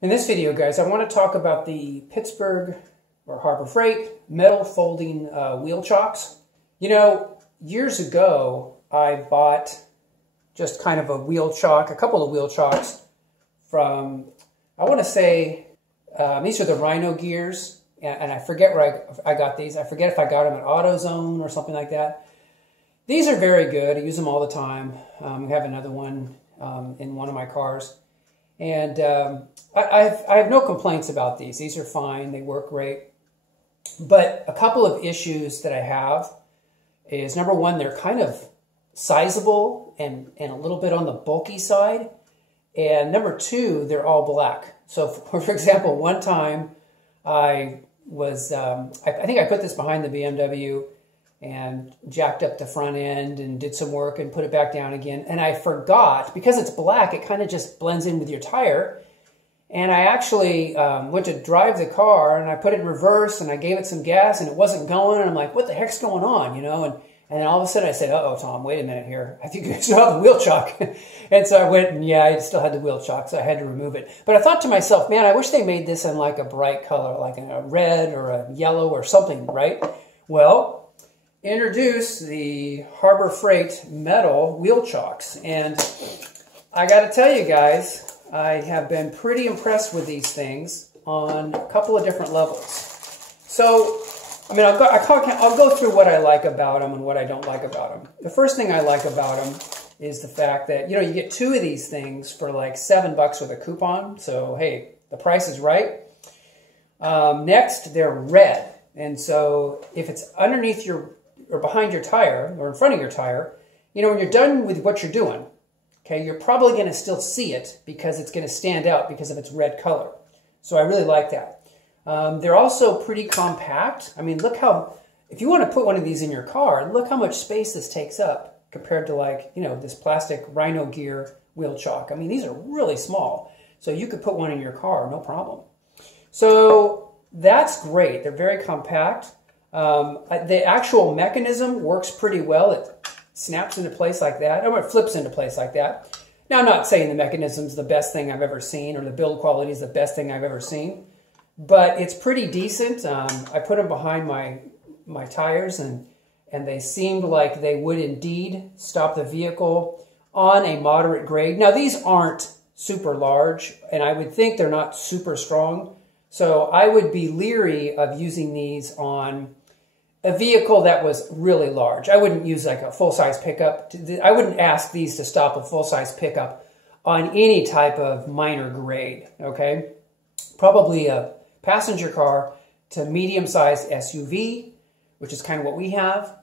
In this video, guys, I want to talk about the Pittsburgh or Harbor Freight metal folding wheel chocks. You know, years ago, I bought just kind of a wheel chock, a couple of wheel chocks from, I want to say, these are the Rhino gears, and I forget where I got these. I forget if I got them at AutoZone or something like that. These are very good. I use them all the time. I have another one in one of my cars. And I have no complaints about these. These are fine. They work great. But a couple of issues that I have is, number one, they're kind of sizable and a little bit on the bulky side. And number two, they're all black. So, for example, one time I was, I think I put this behind the BMW and jacked up the front end and did some work and put it back down again. And I forgot, because it's black, it kind of just blends in with your tire. And I actually went to drive the car and I put it in reverse and I gave it some gas and it wasn't going. And I'm like, what the heck's going on? You know? And then all of a sudden I said, uh-oh, Tom, wait a minute here. I think you still have the wheel chock. And so I went and yeah, I still had the wheel chock, so I had to remove it. But I thought to myself, man, I wish they made this in like a bright color, like in a red or a yellow or something, right? Well, introduce the Harbor Freight metal wheel chocks. And I got to tell you guys, I have been pretty impressed with these things on a couple of different levels. So, I mean, I'll go through what I like about them and what I don't like about them. The first thing I like about them is the fact that, you know, you get two of these things for like $7 with a coupon. So, hey, the price is right. Next, they're red. And so if it's underneath your or behind your tire, or in front of your tire, you know, when you're done with what you're doing, okay, you're probably going to still see it because it's going to stand out because of its red color. So I really like that. They're also pretty compact. I mean, look how, if you want to put one of these in your car, look how much space this takes up compared to, like, you know, this plastic Rhino gear wheel chock. I mean, these are really small. So you could put one in your car, no problem. So that's great. They're very compact. The actual mechanism works pretty well. It snaps into place like that, or it flips into place like that. Now, I'm not saying the mechanism's the best thing I've ever seen, or the build quality is the best thing I've ever seen, but it's pretty decent. I put them behind my tires, and they seemed like they would indeed stop the vehicle on a moderate grade. Now, these aren't super large, and I would think they're not super strong, so I would be leery of using these on a vehicle that was really large. I wouldn't use like a full-size pickup. I wouldn't ask these to stop a full-size pickup on any type of minor grade, okay? Probably a passenger car to medium-sized SUV, which is kind of what we have.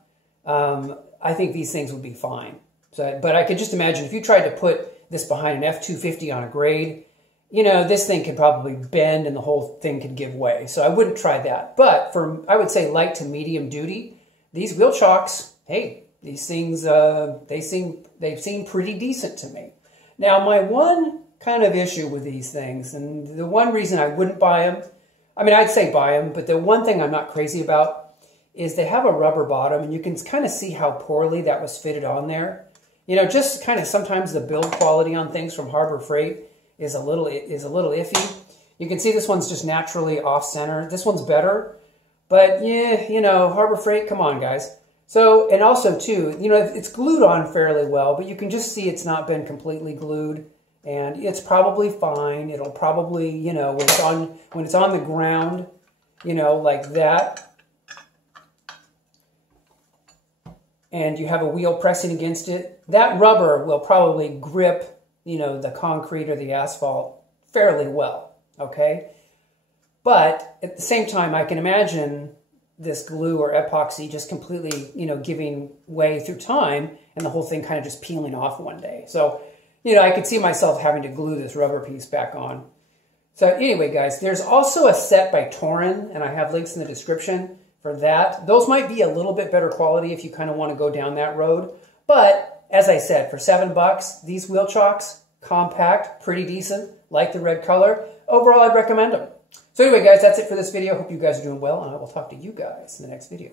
I think these things would be fine. So, but I could just imagine if you tried to put this behind an F-250 on a grade, you know, this thing could probably bend and the whole thing could give way. So I wouldn't try that. But for, I would say, light to medium duty, these wheel chocks, hey, these things, they seem pretty decent to me. Now, my one kind of issue with these things, and the one reason I wouldn't buy them, I mean, I'd say buy them, but the one thing I'm not crazy about is they have a rubber bottom, and you can kind of see how poorly that was fitted on there. You know, just kind of sometimes the build quality on things from Harbor Freight is a little iffy. You can see this one's just naturally off-center. This one's better, but yeah, you know, Harbor Freight, come on, guys. So, and also too, you know, it's glued on fairly well, but you can just see it's not been completely glued, and it's probably fine. It'll probably, you know, when it's on the ground, you know, like that, and you have a wheel pressing against it, that rubber will probably grip, you know, the concrete or the asphalt fairly well, okay? But at the same time, I can imagine this glue or epoxy just completely, you know, giving way through time and the whole thing kind of just peeling off one day. So, you know, I could see myself having to glue this rubber piece back on. So anyway, guys, there's also a set by Torin, and I have links in the description for that. Those might be a little bit better quality if you kind of want to go down that road. But as I said, for $7, these wheel chocks, compact, pretty decent, like the red color. Overall, I'd recommend them. So anyway, guys, that's it for this video. Hope you guys are doing well, and I will talk to you guys in the next video.